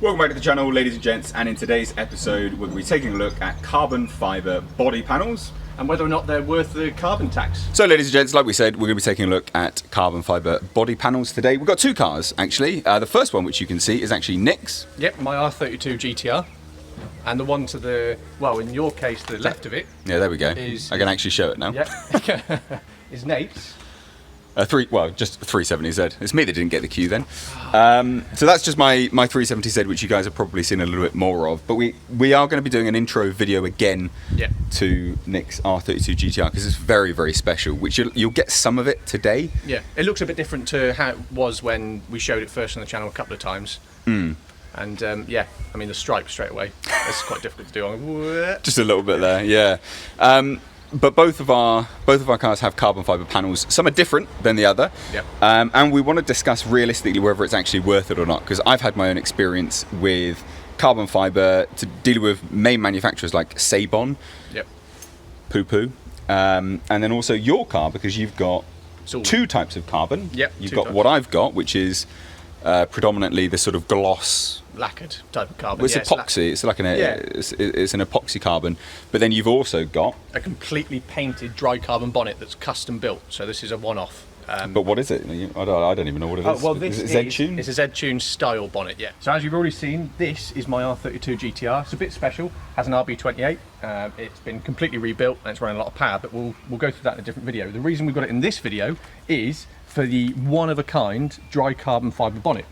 Welcome back to the channel, ladies and gents, and in today's episode we're going to be taking a look at carbon fibre body panels and whether or not they're worth the carbon tax. So ladies and gents, like we said, we're going to be taking a look at carbon fibre body panels today. We've got two cars actually. The first one, which you can see, is actually Nick's. Yep, my R32 GTR. And the one to the, well, in your case, the left of it. Yeah, there we go. I can actually show it now. Yep. Is Nate's. Just 370Z. It's me that didn't get the cue then. So that's just my 370Z, which you guys have probably seen a little bit more of. But we are going to be doing an intro video again to Nick's R32 GTR because it's very, very special, which you'll get some of it today. Yeah, it looks a bit different to how it was when we showed it first on the channel a couple of times. And yeah, I mean the stripe straight away, it's quite difficult to do. Just a little bit there, yeah. But both of our cars have carbon fibre panels. Some are different than the other. Yep. And we want to discuss realistically whether it's actually worth it or not, because I've had my own experience with carbon fibre to deal with main manufacturers like Seibon, Yep. Poo-Poo, and then also your car, because you've got two types of carbon. Yep. You've got what I've got, which is predominantly the sort of gloss lacquered type of carbon. Well, it's epoxy. It's like it's an epoxy carbon. But then you've also got a completely painted dry carbon bonnet that's custom built. So this is a one-off. But what is it? I don't even know what it is. Well, this is it Z-Tune? It's a Z-Tune style bonnet, yeah. So as you've already seen, this is my R32 GTR. It's a bit special. Has an RB28. It's been completely rebuilt and it's running a lot of power. But we'll go through that in a different video. The reason we've got it in this video is for the one-of-a-kind dry carbon fibre bonnet.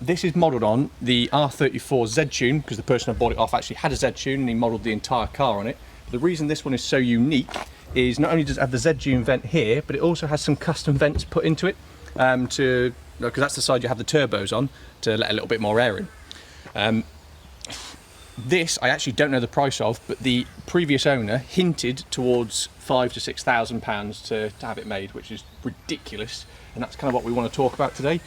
This is modelled on the R34 Z-Tune, because the person I bought it off actually had a Z-Tune and he modelled the entire car on it. But the reason this one is so unique is not only does it have the Z-Tune vent here, but it also has some custom vents put into it, because that's the side you have the turbos on, to let a little bit more air in. This I actually don't know the price of, but the previous owner hinted towards £5,000 to £6,000 to have it made, which is ridiculous, and that's kind of what we want to talk about today.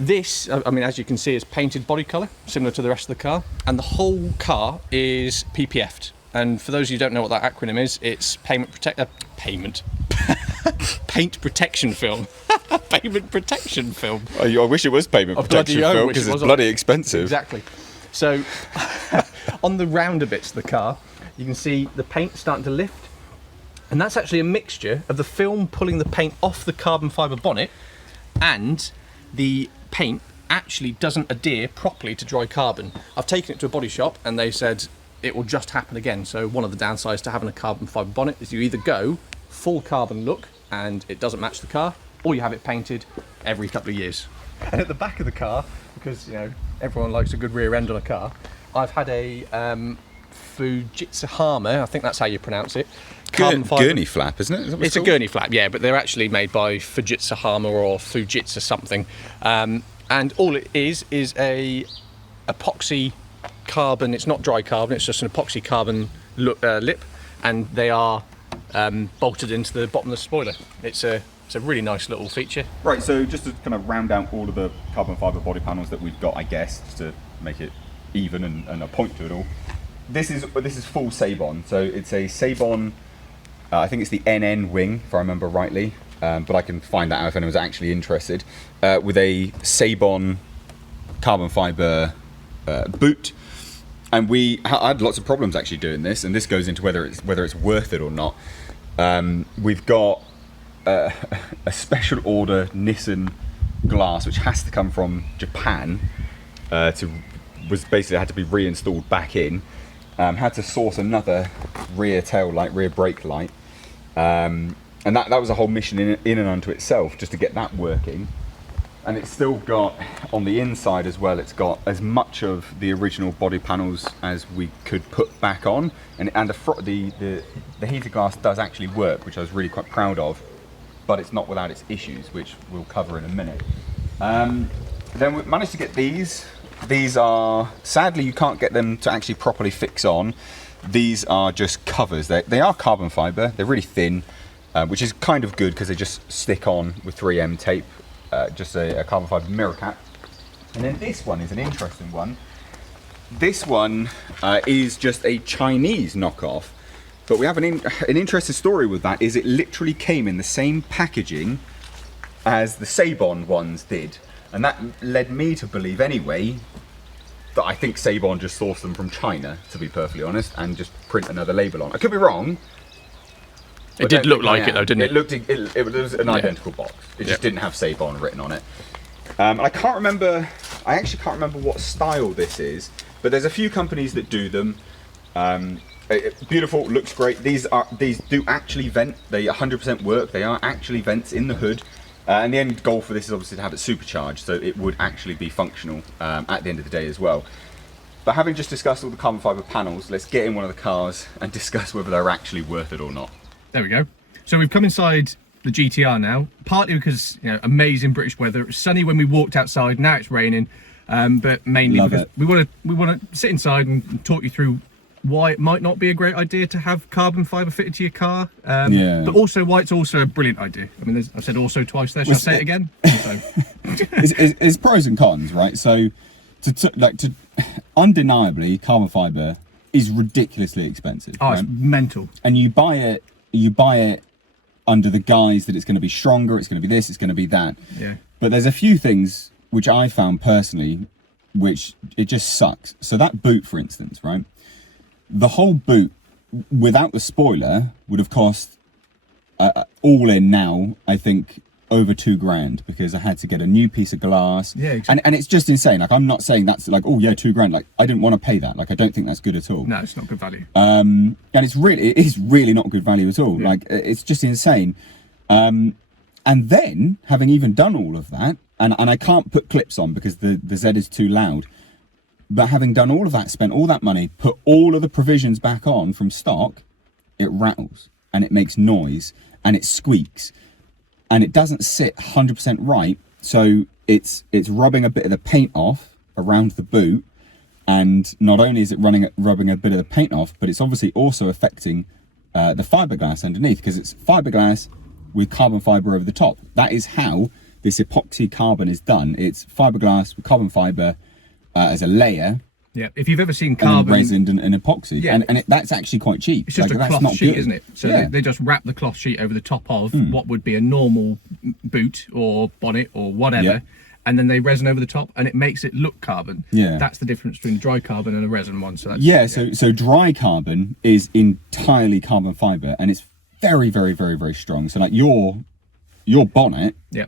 This, I mean, as you can see, is painted body colour, similar to the rest of the car, and the whole car is PPF'd. And for those of you who don't know what that acronym is, it's paint protection film. Payment protection film. I wish it was payment protection film, because it's bloody expensive. Exactly. So on the rounder bits of the car, you can see the paint starting to lift, and that's actually a mixture of the film pulling the paint off the carbon fibre bonnet, and the paint actually doesn't adhere properly to dry carbon. I've taken it to a body shop and they said it will just happen again. So one of the downsides to having a carbon fibre bonnet is you either go full carbon look and it doesn't match the car, or you have it painted every couple of years. And at the back of the car, because you know everyone likes a good rear end on a car, I've had a Fujitsu, I think that's how you pronounce it. Gurney flap, isn't it? It's a gurney flap, yeah, but they're actually made by Fujitsu or Fujitsu something. And all it is a epoxy carbon. It's not dry carbon, it's just an epoxy carbon lip, and they are bolted into the bottom of the spoiler. It's a really nice little feature. Right, so just to kind of round out all of the carbon fibre body panels that we've got, I guess, just to make it even and a point to it all. This is full Seibon, so it's a Seibon. I think it's the NN wing, if I remember rightly, but I can find that out if anyone's actually interested. With a Seibon carbon fibre boot, and I had lots of problems actually doing this, and this goes into whether it's worth it or not. We've got a special order Nissan glass, which has to come from Japan, was basically had to be reinstalled back in. Had to source another rear tail light, rear brake light, and that was a whole mission in and unto itself, just to get that working. And it's still got, on the inside as well, it's got as much of the original body panels as we could put back on, and the heated glass does actually work, which I was really quite proud of, but it's not without its issues, which we'll cover in a minute. Then we managed to get these. These are, sadly you can't get them to actually properly fix on. These are just covers. They are carbon fibre, they're really thin, which is kind of good because they just stick on with 3M tape, just a carbon fibre mirror cap. And then this one is an interesting one. This one is just a Chinese knockoff, but we have an interesting story with that. Is it literally came in the same packaging as the Seibon ones did. And that led me to believe anyway that I think Seibon just sourced them from China, to be perfectly honest, and just print another label on. I could be wrong. It did look like it though, didn't it? It was an identical box. It just didn't have Seibon written on it. I can't remember, I actually can't remember what style this is, but there's a few companies that do them. Beautiful, looks great. These do actually vent. They 100% work. They are actually vents in the hood. And the end goal for this is obviously to have it supercharged, so it would actually be functional at the end of the day as well. But having just discussed all the carbon fibre panels, let's get in one of the cars and discuss whether they're actually worth it or not. There we go. So we've come inside the GTR now, partly because, you know, amazing British weather. It was sunny when we walked outside. Now it's raining, but mainly because we want to sit inside and talk you through why it might not be a great idea to have carbon fibre fitted to your car, but also why it's also a brilliant idea. I mean, I've said also twice there. Shall I say it again? So. It's pros and cons, right? So, undeniably, carbon fibre is ridiculously expensive. Oh, right? It's mental. And you buy it under the guise that it's going to be stronger, it's going to be this, it's going to be that. Yeah. But there's a few things which I found personally, which it just sucks. So that boot, for instance, right? The whole boot, without the spoiler, would have cost all in now, I think, over £2,000, because I had to get a new piece of glass. Yeah, exactly. And it's just insane. Like, I'm not saying that's like, oh yeah, £2,000. Like, I didn't want to pay that. Like, I don't think that's good at all. No, it's not good value. And it is really not good value at all. Yeah. Like, it's just insane. And then, having even done all of that, and I can't put clips on because the Z is too loud, but having done all of that, spent all that money, put all of the provisions back on from stock, it rattles and it makes noise and it squeaks and it doesn't sit 100% right. So it's rubbing a bit of the paint off around the boot, and not only is it rubbing a bit of the paint off, but it's obviously also affecting the fiberglass underneath, because it's fiberglass with carbon fibre over the top. That is how this epoxy carbon is done. It's fiberglass with carbon fibre as a layer. Yeah, if you've ever seen carbon, resin and epoxy, yeah, and that's actually quite cheap. It's just like, a cloth sheet, isn't it? So yeah. they just wrap the cloth sheet over the top of what would be a normal boot or bonnet or whatever, yeah, and then they resin over the top, and it makes it look carbon. Yeah, that's the difference between dry carbon and a resin one. So that's, yeah, so dry carbon is entirely carbon fibre, and it's very, very, very, very strong. So like your bonnet, yeah,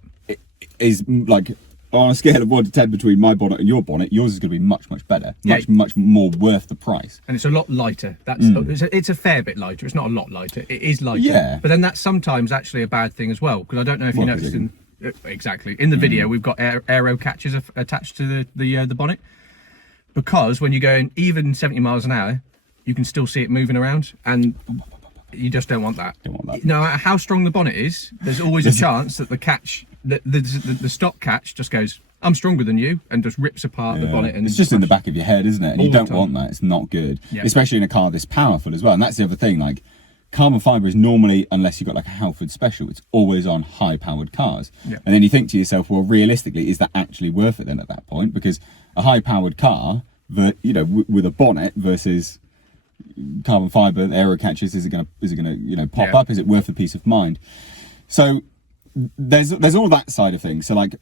is like, on a scale of 1 to 10 between my bonnet and your bonnet, yours is going to be much, much better, much more worth the price. And it's a lot lighter. That's it's a fair bit lighter. It's not a lot lighter. It is lighter. Yeah. But then that's sometimes actually a bad thing as well, because I don't know if you noticed in the video we've got aero catches attached to the bonnet, because when you're going even 70 miles an hour, you can still see it moving around, and you just don't want that. No matter how strong the bonnet is, there's always a chance that the catch, the stock catch, just goes, I'm stronger than you, and just rips apart the bonnet. And it's just in the back of your head, isn't it? And you don't want that. It's not good, especially in a car this powerful as well. And that's the other thing. Like, carbon fibre is normally, unless you've got like a Halford Special, it's always on high-powered cars. And then you think to yourself, well, realistically, is that actually worth it then at that point? Because a high-powered car, with a bonnet versus carbon fibre, aero catches, is it gonna pop up? Is it worth the peace of mind? So there's all that side of things. So like,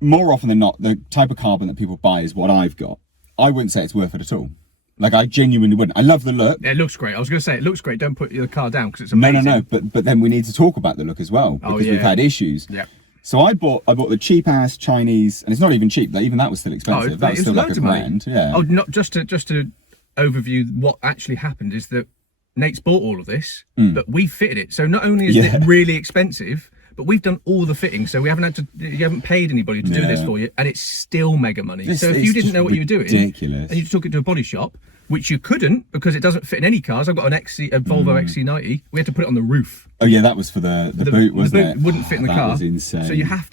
more often than not, the type of carbon that people buy is what I've got. I wouldn't say it's worth it at all. Like, I genuinely wouldn't. I love the look. It looks great. I was going to say, it looks great. Don't put your car down, because it's amazing. No. But then we need to talk about the look as well, because we've had issues. Yeah. So I bought the cheap ass Chinese, and it's not even cheap. Even that was still expensive. That was still like £1,000. Yeah. Oh, not just to overview what actually happened is that Nate's bought all of this, but we fitted it. So not only is it really expensive, but we've done all the fitting, so you haven't paid anybody to do this for you, and it's still mega money. So if you didn't know what you were doing, and you took it to a body shop, which you couldn't because it doesn't fit in any cars. I've got a Volvo XC90. We had to put it on the roof. Oh yeah, that was for the boot, wasn't it? The boot wouldn't fit in the car. That was insane. So you have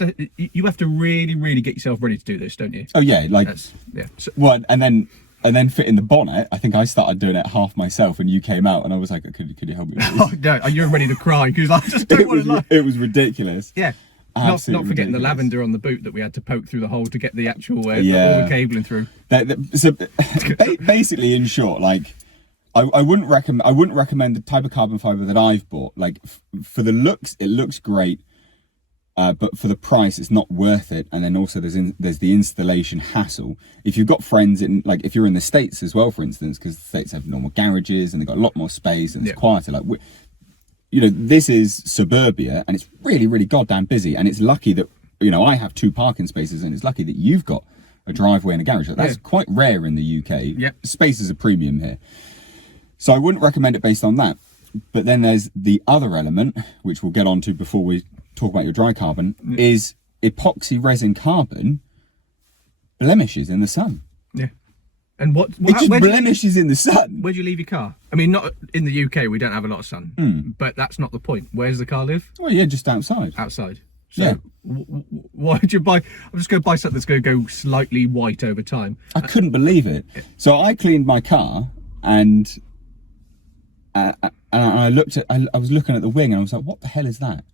to really, really get yourself ready to do this, don't you? Oh yeah, like So, well, and then fitting the bonnet, I think I started doing it half myself, and you came out, and I was like, could you help me with this? Oh no, you're ready to cry, because I just don't want to lie. It was ridiculous. Yeah. Not forgetting the lavender on the boot that we had to poke through the hole to get the actual all the cabling through. So basically, in short, like, I wouldn't recommend the type of carbon fibre that I've bought. Like, for the looks, it looks great. but for the price, it's not worth it. And then also there's the installation hassle. If you've got friends in, like if you're in the States as well, for instance, because the States have normal garages and they've got a lot more space and it's quieter. Like, you know, this is suburbia and it's really, really goddamn busy. And it's lucky that, you know, I have 2 parking spaces and it's lucky that you've got a driveway and a garage. That's quite rare in the UK. Yep. Space is a premium here. So I wouldn't recommend it based on that. But then there's the other element, which we'll get onto before we talk about your dry carbon, is epoxy resin carbon blemishes in the sun. Yeah. And it just blemishes in the sun. Where do you leave your car? I mean, not in the UK, we don't have a lot of sun, but that's not the point. Where does the car live? Well, yeah, just outside. Outside. So why would you buy? I'm just going to buy something that's going to go slightly white over time. I couldn't believe it. So I cleaned my car and I looked at, I was looking at the wing and I was like, what the hell is that?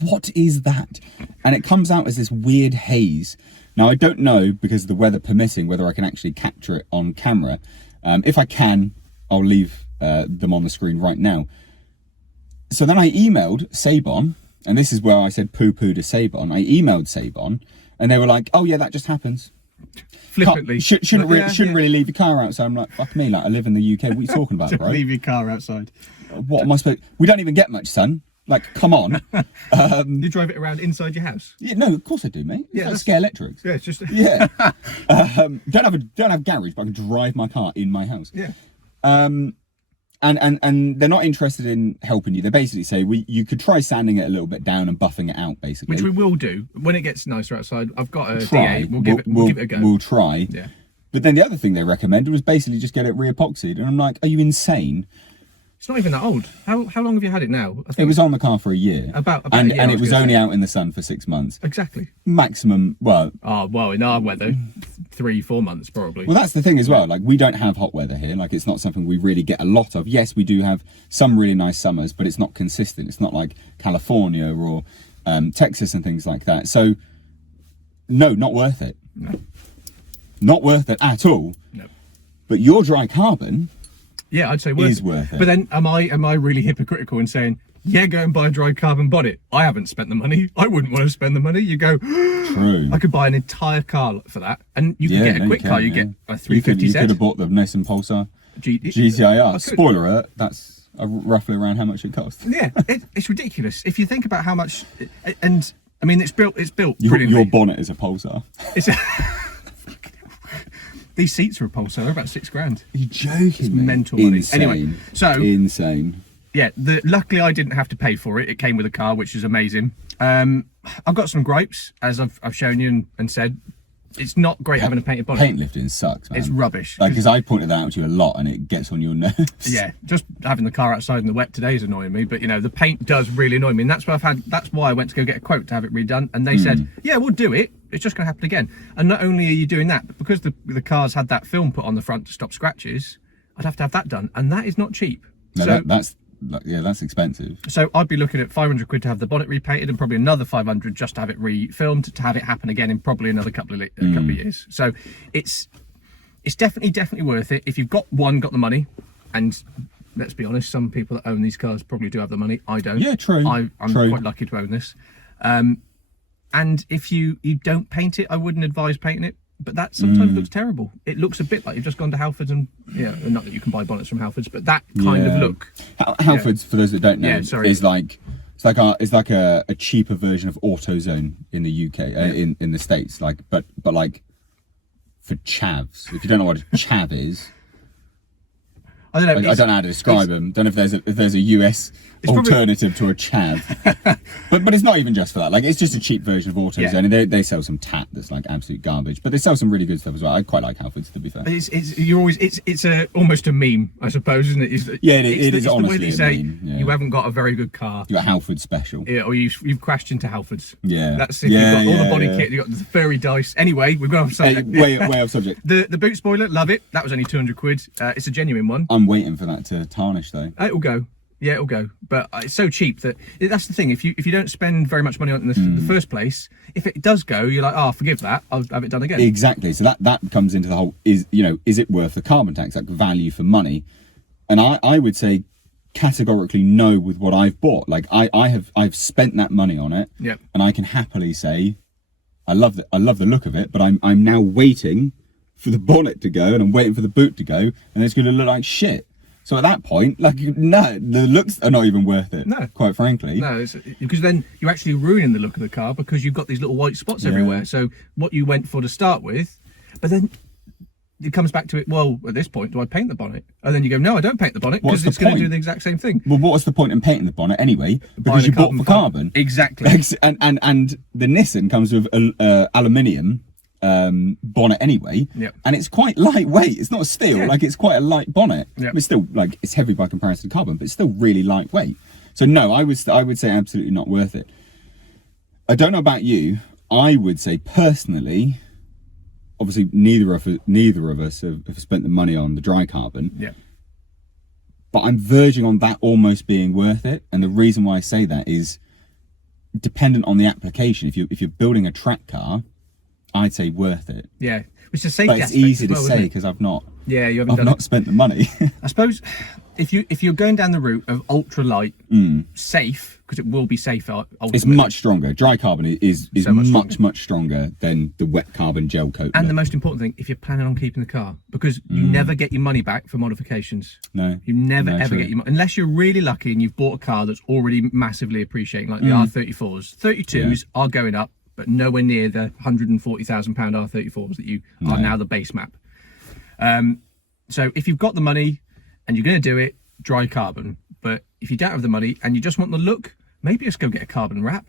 What is that? And it comes out as this weird haze. Now, I don't know, because of the weather permitting, whether I can actually capture it on camera. If I can, I'll leave them on the screen right now. So then I emailed Seibon, and this is where I said poo-poo to Seibon. I emailed Seibon, and they were like, oh yeah, that just happens. Flippantly. Shouldn't really leave your car outside. I'm like, fuck me, like I live in the UK. What are you talking about, bro? Leave your car outside. What am I supposed? We don't even get much sun. Like, come on. You drive it around inside your house? Yeah, no, of course I do, mate. Yeah, like Scare Electrics. Yeah, it's just yeah. Don't have a garage, but I can drive my car in my house. Yeah. And they're not interested in helping you. They basically say you could try sanding it a little bit down and buffing it out, basically. Which we will do when it gets nicer outside. I've got a DA. We'll give it a go. We'll try. Yeah. But then the other thing they recommended was basically just get it re-epoxied, and I'm like, are you insane? It's not even that old. How long have you had it now? I think it was on the car for a year. About and a year, and it was only out in the sun for 6 months. Exactly. Maximum, well. Oh, well, in our weather, 3-4 months probably. Well, that's the thing as well. Like, we don't have hot weather here. Like, it's not something we really get a lot of. Yes, we do have some really nice summers, but it's not consistent. It's not like California or Texas and things like that. So, no, not worth it. No. Not worth it at all. No. But your dry carbon... Yeah, I'd say worth it. But then am I really hypocritical in saying, yeah, go and buy a dry carbon bonnet? I haven't spent the money. I wouldn't want to spend the money. You go, true. I could buy an entire car for that. And you can get a quick car. You get a 350Z. You could have bought the Nissan Pulsar GTR. Spoiler alert, that's roughly around how much it costs. Yeah, it's ridiculous. If you think about how much, and I mean, it's built brilliantly. Your bonnet is a Pulsar. It's These seats are a Pulsar. They're about $6 grand. Are you joking? It's mental money. Anyway, so insane. Yeah, luckily I didn't have to pay for it. It came with a car, which is amazing. I've got some gripes, as I've shown you and said. It's not great having a painted bonnet. Paint lifting sucks, man. It's rubbish. Like, because I pointed that out to you a lot, and it gets on your nerves. Yeah, just having the car outside in the wet today is annoying me. But you know, the paint does really annoy me, and that's why I went to go get a quote to have it redone. And they said, yeah, we'll do it. It's just going to happen again. And not only are you doing that, but because the cars had that film put on the front to stop scratches, I'd have to have that done, and that is not cheap. No, so that's expensive. So I'd be looking at 500 quid to have the bonnet repainted, and probably another 500 just to have it refilmed, to have it happen again in probably another couple of years. So it's definitely worth it if you've got the money. And let's be honest, some people that own these cars probably do have the money. I don't. Yeah, true. I'm quite lucky to own this. And if you don't paint it, I wouldn't advise painting it. But that sometimes looks terrible. It looks a bit like you've just gone to Halfords and, not that you can buy bonnets from Halfords, but that kind of look. Halfords, for those that don't know, is like it's like a cheaper version of AutoZone in the UK, in the States, but like for chavs. If you don't know what a chav is, I don't know. I don't know how to describe them. Don't know if there's a US alternative to a chav, but it's not even just for that. Like, it's just a cheap version of AutoZone, and they sell some tat that's like absolute garbage, but they sell some really good stuff as well. I quite like Halfords, to be fair. It's almost a meme, I suppose, isn't it? It is honestly the way that you say you haven't got a very good car. You got Halford special. Yeah, or you've crashed into Halfords. Yeah, that's it. You've got all the body kit. You've got the furry dice. Anyway, we've got off subject. Way off subject. The boot spoiler, love it. That was only 200 quid. It's a genuine one. I'm waiting for that to tarnish though. It'll go. Yeah, it'll go. But it's so cheap that's the thing. If you don't spend very much money on it in the first place, if it does go, you're like, forgive that. I'll have it done again. Exactly. So that comes into the whole is it worth the carbon tax? Like, value for money? And I would say categorically no with what I've bought. Like I've spent that money on it, Yep. and I can happily say I love the look of it, but I'm now waiting for the bonnet to go, and I'm waiting for the boot to go, and it's going to look like shit. So at that point, like, no, the looks are not even worth it. No. Quite frankly. No, because then you're actually ruining the look of the car because you've got these little white spots everywhere. So what you went for to start with, but then it comes back to it, well, at this point, do I paint the bonnet? And then you go, no, I don't paint the bonnet because it's going to do the exact same thing. Well, what's the point in painting the bonnet anyway? Because you bought for carbon. Exactly. And the Nissan comes with aluminium bonnet anyway, and it's quite lightweight. It's not steel, like it's quite a light bonnet. It's still like it's heavy by comparison to carbon, but it's still really lightweight. So no, I would say absolutely not worth it. I don't know about you. I would say personally, obviously neither of us have spent the money on the dry carbon. But I'm verging on that almost being worth it, and the reason why I say that is dependent on the application. If you're building a track car, I'd say worth it. Yeah, which is safety. But it's easy to say because I've not. Yeah, you haven't I've not spent the money. I suppose if you're going down the route of ultra light, safe, because it will be safer. Ultimately. It's much stronger. Dry carbon is So much stronger than the wet carbon gel coat. And the most important thing, if you're planning on keeping the car, because you never get your money back for modifications. No, you never ever get your money unless you're really lucky and you've bought a car that's already massively appreciating, like the R34s. 32s are going up, but nowhere near the £140,000 R34s that you are now the base map. So if you've got the money and you're going to do it, dry carbon. But if you don't have the money and you just want the look, maybe just go get a carbon wrap.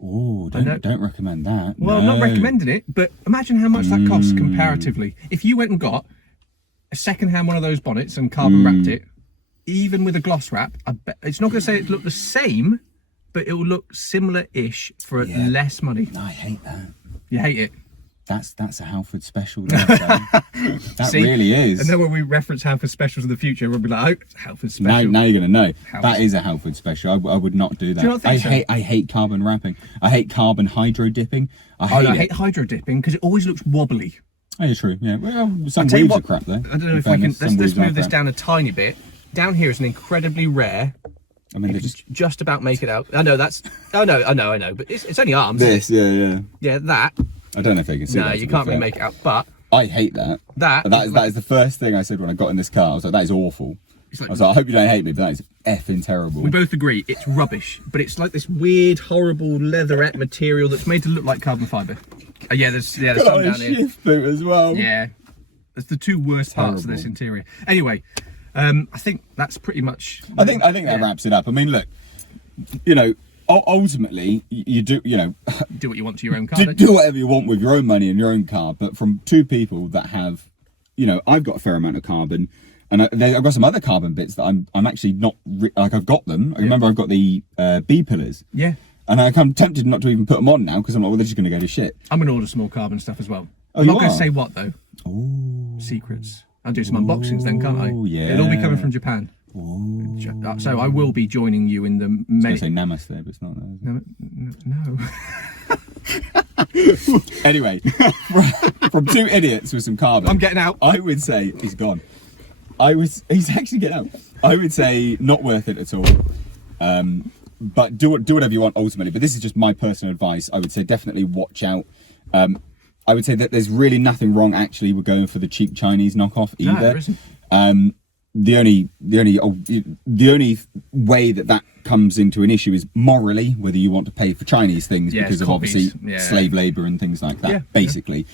Oh, don't recommend that. Well, I'm not recommending it, but imagine how much that costs comparatively. If you went and got a second-hand one of those bonnets and carbon wrapped it, even with a gloss wrap, I bet it's not going to say it look the same, but it will look similar-ish for less money. No, I hate that. You hate it? That's a Halford special. That really is. And then when we reference Halford specials in the future, we'll be like, oh, Halford special. Now you're going to know. That is a Halford special. I would not do that. Do you not think so? I hate carbon wrapping. I hate carbon hydro dipping. I hate hydro dipping because it always looks wobbly. Oh, yeah, true. Yeah. Well, some weaves are crap though. I don't know if we can. Let's move this down a tiny bit. Down here is an incredibly rare. I mean, they just about make it out. I know that's. Oh no, I know, but it's only arms. This, yeah. Yeah, that. I don't know if they can see that. No, you can't really make it out, but I hate that. That is the first thing I said when I got in this car. I was like, that is awful. I was like, I hope you don't hate me, but that is effing terrible. We both agree it's rubbish, but it's like this weird, horrible leatherette material that's made to look like carbon fibre. There's some down here. Shift boot as well. Yeah, that's the two worst parts of this interior. Anyway, I think that's pretty much. I think that wraps it up. I mean, look, ultimately, you do, do what you want to your own car. Do whatever you want with your own money and your own car. But from two people that have, I've got a fair amount of carbon, and I've got some other carbon bits that I'm actually not I've got them. I remember I've got the B pillars. Yeah. And I'm tempted not to even put them on now because I'm like, well, they're just going to go to shit. I'm going to order some more carbon stuff as well. Oh, I'm not you going to are? say what though. Oh. Secrets. I'll do some unboxings then, can't I? Oh yeah. It'll all be coming from Japan. Ooh. So I will be joining you in the. I was going to say namaste, but it's not that. No. Anyway, from two idiots with some carbon. I'm getting out. I would say he's gone. He's actually getting out. I would say not worth it at all. But do whatever you want ultimately. But this is just my personal advice. I would say definitely watch out. I would say that there's really nothing wrong actually with going for the cheap Chinese knockoff either. No, there isn't. The only way that comes into an issue is morally, whether you want to pay for Chinese things because of obviously slave labor and things like that, basically.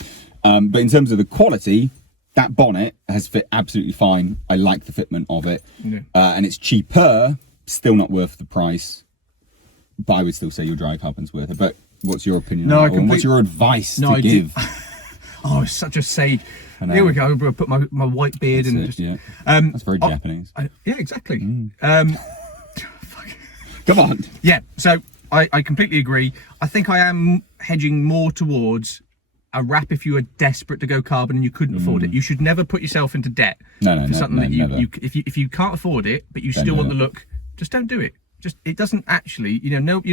But in terms of the quality, that bonnet has fit absolutely fine. I like the fitment of it, and it's cheaper, still not worth the price. But I would still say your dry carbon's worth it. But what's your opinion on that? What's your advice to give? Oh, it's such a sage. Here we go. I'll put my white beard and just. Yeah. That's very Japanese. Yeah, exactly. Come on. Yeah. So I completely agree. I think I am hedging more towards a wrap if you were desperate to go carbon and you couldn't afford it. You should never put yourself into debt for something that you if you can't afford it but you still want the look, just don't do it. It doesn't actually, you don't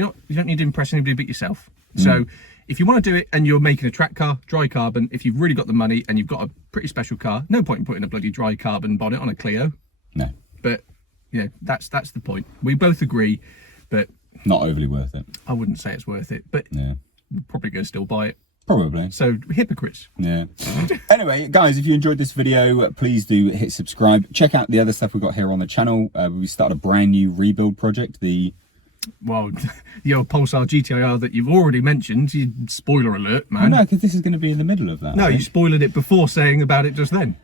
need to impress anybody but yourself. So if you want to do it and you're making a track car, dry carbon, if you've really got the money and you've got a pretty special car, no point in putting a bloody dry carbon bonnet on a Clio. No. But Yeah, that's the point. We both agree, but Not overly worth it. I wouldn't say it's worth it. But Yeah. we're probably going to still buy it. Probably. So hypocrites. Yeah. Anyway, guys, if you enjoyed this video, please do hit subscribe. Check out the other stuff we've got here on the channel. We started a brand new rebuild project. The old Pulsar GTR that you've already mentioned. Spoiler alert, Oh, man. no, because this is going to be in the middle of that. No, I you think. spoiled it before saying about it just then.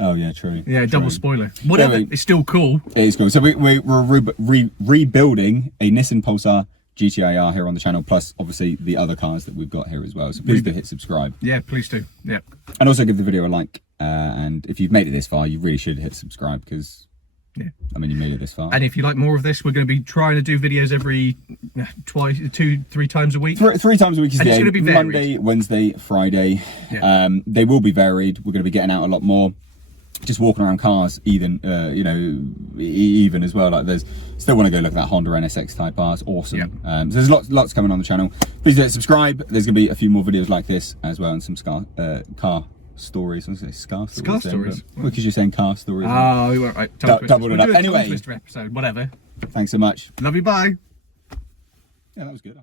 Oh, yeah, true. Yeah, double True. spoiler. Whatever, Anyway, it's still cool. It is cool. So we're rebuilding a Nissan Pulsar GTR here on the channel, plus obviously the other cars that we've got here as well. So please do hit subscribe. Yeah, please do. Yeah. And also give the video a like. And if you've made it this far, you really should hit subscribe because, Yeah. I mean, you made it this far. And if you like more of this, we're going to be trying to do videos every 2-3 times a week. Three times a week is And the it's aim. gonna be varied. Monday, Wednesday, Friday. Yeah. They will be varied. We're going to be getting out a lot more. Just walking around cars, even even as well. Like there's still want to go look at that Honda NSX Type R. It's awesome. Yeah. So there's lots coming on the channel. Please do subscribe. There's going to be a few more videos like this as well, and some car stories. I was going to say scar stories. Scar then, stories? but- Because you're saying car stories. Oh, we weren't right. Doubled it up. We'll do a Anyway. tongue twister episode, whatever. Thanks so much. Love you, bye. Yeah, that was good.